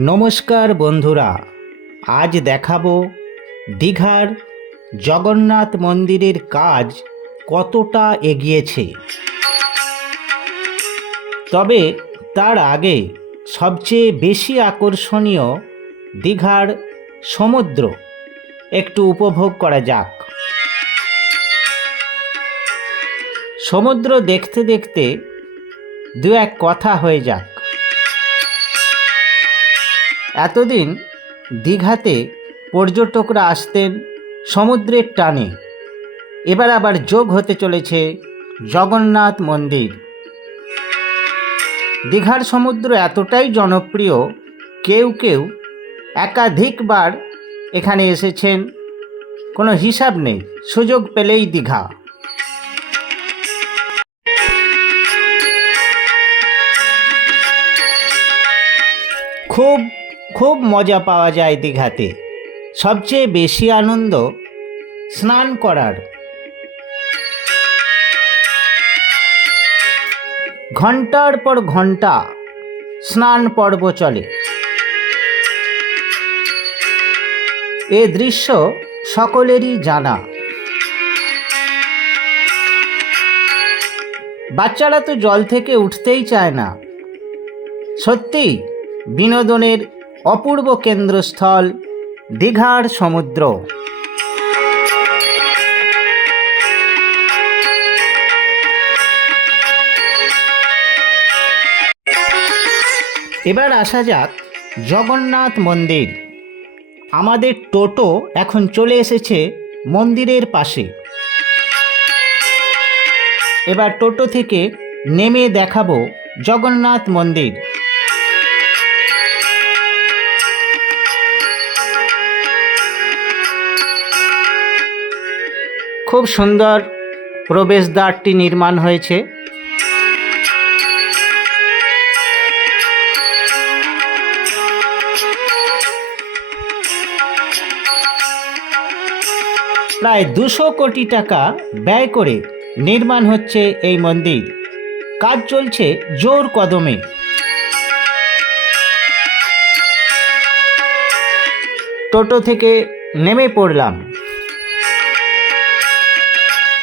নমস্কার বন্ধুরা, আজ দেখাবো দীঘার জগন্নাথ মন্দিরের কাজ কতটা এগিয়েছে। তবে তার আগে সবচেয়ে বেশি আকর্ষণীয় দীঘার সমুদ্র একটু উপভোগ করা যাক। সমুদ্র দেখতে দেখতে দু এক কথা হয়ে যাক। এতদিন দীঘাতে পর্যটকরা আসতেন সমুদ্রের টানে। এবার আবার যোগ হতে চলেছে জগন্নাথ মন্দির। দীঘার সমুদ্র এতটাই জনপ্রিয়, কেউ কেউ একাধিকবার এখানে এসেছেন। কোনো হিসাব নেই, সুযোগ পেলেই দীঘা। খুব খুব মজা পাওয়া যায় দীঘাতে। সবচেয়ে বেশি আনন্দ স্নান করার। ঘণ্টার পর ঘণ্টা স্নান পর্ব চলে। এ দৃশ্য সকলেরই জানা। বাচ্চারা তো জল থেকে উঠতেই চায় না। সত্যি বিনোদনের অপূর্ব কেন্দ্রস্থল দীঘার সমুদ্র। এবার আসা যাক জগন্নাথ মন্দির। আমাদের টোটো এখন চলে এসেছে মন্দিরের পাশে। এবার টোটো থেকে নেমে দেখাবো জগন্নাথ মন্দির। খুব সুন্দর প্রবেশদ্বারটি নির্মাণ হয়েছে। প্রায় দুশো কোটি টাকা ব্যয় করে নির্মাণ হচ্ছে এই মন্দির। কাজ চলছে জোর কদমে। টোটো থেকে নেমে পড়লাম।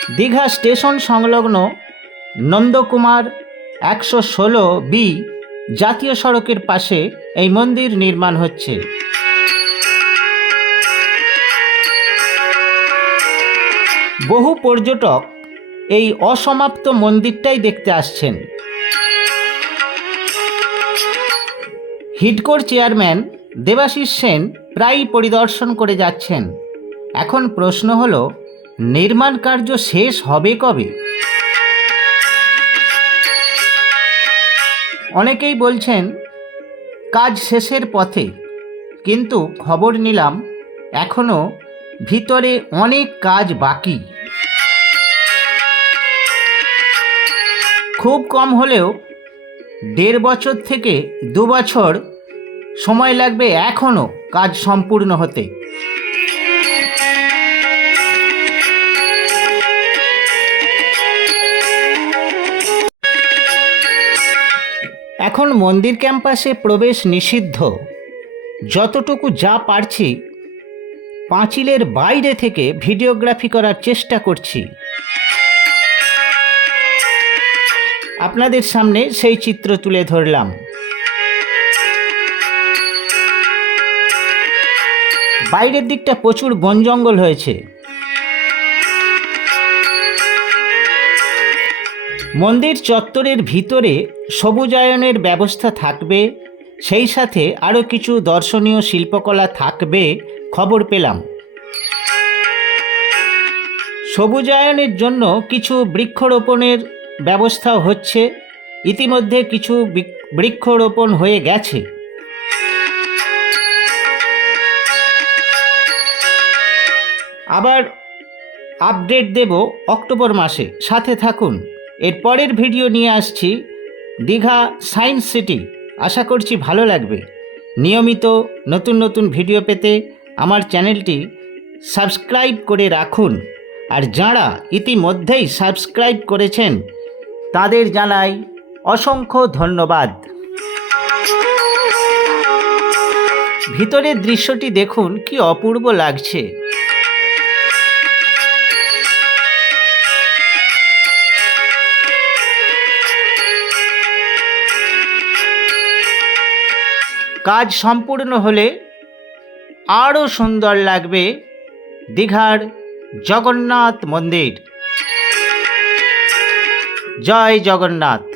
দীঘা স্টেশন সংলগ্ন নন্দকুমার একশো ষোলো বি জাতীয় সড়কের পাশে এই মন্দির নির্মাণ হচ্ছে। বহু পর্যটক এই অসমাপ্ত মন্দিরটাই দেখতে আসছেন। হিডকোর চেয়ারম্যান দেবাশিস সেন প্রায়ই পরিদর্শন করে যাচ্ছেন। এখন প্রশ্ন হলো নির্মাণ কার্য শেষ হবে কবে? অনেকেই বলছেন, কাজ শেষের পথে। কিন্তু খবর নিলাম এখনও ভিতরে অনেক কাজ বাকি। খুব কম হলেও দেড় বছর থেকে দু বছর সময় লাগবে এখনও কাজ সম্পূর্ণ হতে। এখন মন্দির ক্যাম্পাসে প্রবেশ নিষিদ্ধ। যতটুকু যা পারছি, পাঁচিলের বাইরে থেকে ভিডিওগ্রাফি করার চেষ্টা করছি। আপনাদের সামনে সেই চিত্র তুলে ধরলাম। বাইরের দিকটা প্রচুর বন জঙ্গল হয়েছে। মন্দির চত্বরের ভিতরে সবুজায়নের ব্যবস্থা থাকবে, সেই সাথে আরও কিছু দর্শনীয় শিল্পকলা থাকবে, খবর পেলাম। সবুজায়নের জন্য কিছু বৃক্ষরোপণের ব্যবস্থাও হচ্ছে, ইতিমধ্যে কিছু বৃক- বৃক্ষরোপণ হয়ে গেছে। আবার আপডেট দেব অক্টোবর মাসে, সাথে থাকুন। এর পরের ভিডিও নিয়ে আসছি দীঘা সায়েন্স সিটি। আশা করছি ভালো লাগবে। নিয়মিত নতুন নতুন ভিডিও পেতে আমার চ্যানেলটি সাবস্ক্রাইব করে রাখুন। আর যাঁরা ইতিমধ্যেই সাবস্ক্রাইব করেছেন, তাদের জানাই অসংখ্য ধন্যবাদ। ভিতরের দৃশ্যটি দেখুন, কি অপূর্ব লাগছে। কাজ সম্পূর্ণ হলে আরও সুন্দর লাগবে দীঘার জগন্নাথ মন্দির। জয় জগন্নাথ।